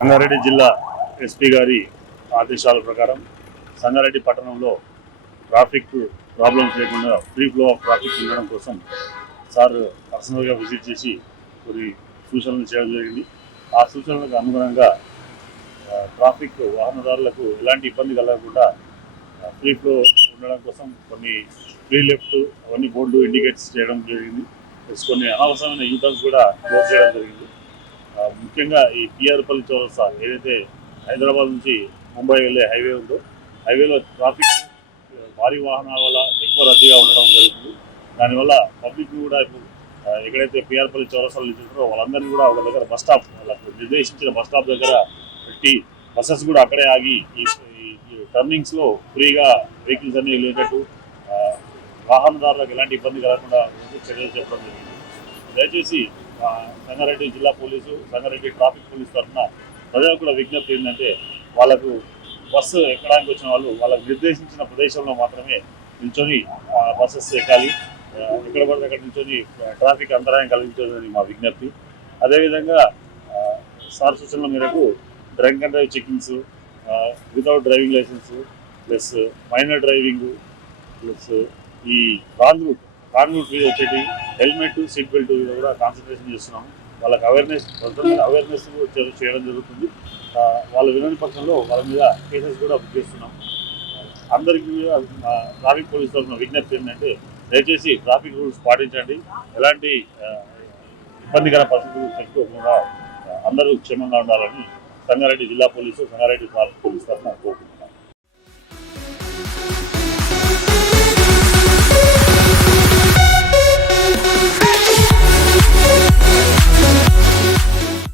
సంగారెడ్డి జిల్లా ఎస్పీ గారి ఆదేశాల ప్రకారం సంగారెడ్డి పట్టణంలో ట్రాఫిక్ ప్రాబ్లమ్స్ లేకుండా ఫ్రీ ఫ్లో ఆఫ్ ట్రాఫిక్ ఉండడం కోసం సార్ పర్సనల్గా విజిట్ చేసి కొన్ని సూచనలు చేయడం జరిగింది. ఆ సూచనలకు అనుగుణంగా ట్రాఫిక్ వాహనదారులకు ఎలాంటి ఇబ్బంది కలగకుండా ఫ్రీ ఫ్లో ఉండడం కోసం కొన్ని ఫ్రీ లెఫ్ట్ అవన్నీ బోర్డు ఇండికేట్స్ చేయడం జరిగింది. కొన్ని అనవసరమైన యూటర్న్స్ కూడా క్లోజ్ చేయడం జరిగింది. ముఖ్యంగా ఈ పిఆర్పల్లి చౌరస్తా ఏదైతే హైదరాబాద్ నుంచి ముంబై వెళ్ళే హైవే ఉందో హైవేలో ట్రాఫిక్ భారీ వాహనాల వల్ల ఎక్కువ రద్దీగా ఉండడం జరుగుతుంది. దానివల్ల పబ్లిక్ కూడా ఇప్పుడు ఎక్కడైతే పిఆర్పల్లి చౌరస్తాలు నిల్చుంటారో వాళ్ళందరినీ కూడా ఒక దగ్గర బస్ స్టాప్ వాళ్ళకు నిర్దేశించిన బస్ స్టాప్ దగ్గర పెట్టి బస్సెస్ కూడా అక్కడే ఆగి ఈ టర్నింగ్స్లో ఫ్రీగా వెహికల్స్ అన్ని వెళ్ళేటట్టు వాహనదారులకు ఎలాంటి ఇబ్బంది కలగకుండా చర్యలు చెప్పడం జరిగింది. దయచేసి సంగారెడ్డి జిల్లా పోలీసు సంగారెడ్డి ట్రాఫిక్ పోలీసు తరఫున ప్రజలకు కూడా విజ్ఞప్తి ఏంటంటే వాళ్ళకు బస్సు ఎక్కడానికి వచ్చిన వాళ్ళు వాళ్ళకు నిర్దేశించిన ప్రదేశంలో మాత్రమే నిల్చొని బస్సెస్ ఎక్కాలి. ఎక్కడ పడితే అక్కడ నిల్చొని ట్రాఫిక్ అంతరాయం కలిగించదని మా విజ్ఞప్తి. అదేవిధంగా సార్ సూచనల మేరకు drunk and drive checkings, without driving licence, plus minor driving, plus ఈ రాంగ్ రూట్ మీద వచ్చేటి హెల్మెట్ సీట్ బెల్ట్ మీద కూడా కాన్సన్ట్రేషన్ చేస్తున్నాము. వాళ్ళకి అవేర్నెస్ చేయడం జరుగుతుంది. వాళ్ళు వినని పక్షంలో వాళ్ళ మీద కేసెస్ కూడా బుక్ చేస్తున్నాం. అందరికీ ట్రాఫిక్ పోలీస్ తరఫున విజ్ఞప్తి ఏంటంటే దయచేసి ట్రాఫిక్ రూల్స్ పాటించండి. ఎలాంటి ఇబ్బందికర పరిస్థితులు తెచ్చుకోకుండా అందరూ క్షేమంగా ఉండాలని సంగారెడ్డి జిల్లా పోలీసు సంగారెడ్డి ట్రాఫిక్ పోలీస్ తరఫున